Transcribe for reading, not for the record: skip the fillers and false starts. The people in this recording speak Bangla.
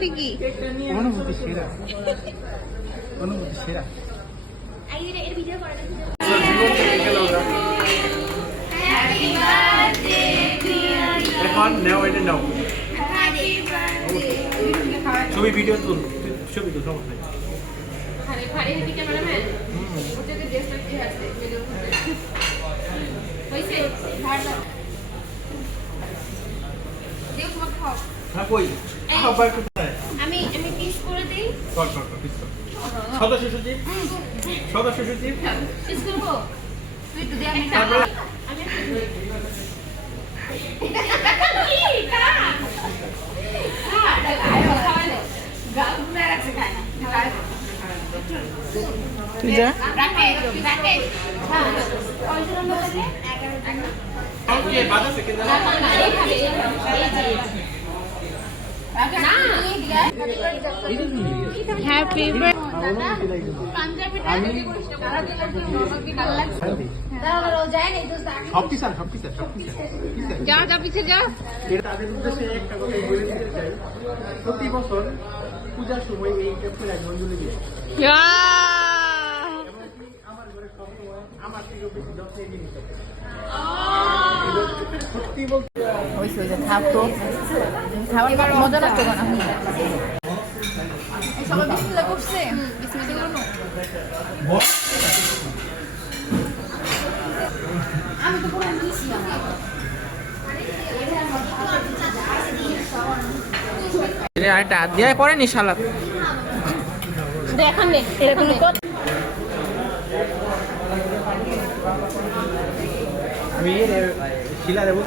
অনুভূতি কি? অনুভূতি সেরা, অনুভূতি সেরা। এখন নাও এটা নাও, ছবি ভিডিও তুল, ছবি তুল, সমস্যা নেই। হ্যাঁ কই আবার কোথায়? আমি পিস করে দেই। কর কর কর পিস কর। সদস্য সচিব, সদস্য সচিব পিস করব। তুই তো দে আমি তারপরে আমি যা ওকে বাজে সেকেন্ড হ্যাপি সব কিসান, সব কিসান, সব কিসান। যা যা পিছে যা। এটা তাদের উদ্দেশ্যে একটা কথা বলে দিতে চাই, প্রতি বছর পূজার সময় এই ক্যাপ্টেন এক মঞ্জুরি দিয়ে আমার ঘরে সবসময় আমার থেকে বেশি যত্ন নিয়ে নিতে সত্যি বলতে ওইসে যে খাবো খাবার মজা লাগতো না। সবাই বিসমিল্লাহ করছে, বিসমিল্লাহ করুন। আমি তো পুরো নিছি না। আরেকটা দিয়ে করেনি শালা দেখান নে এরকম আমি শিলা দেবো।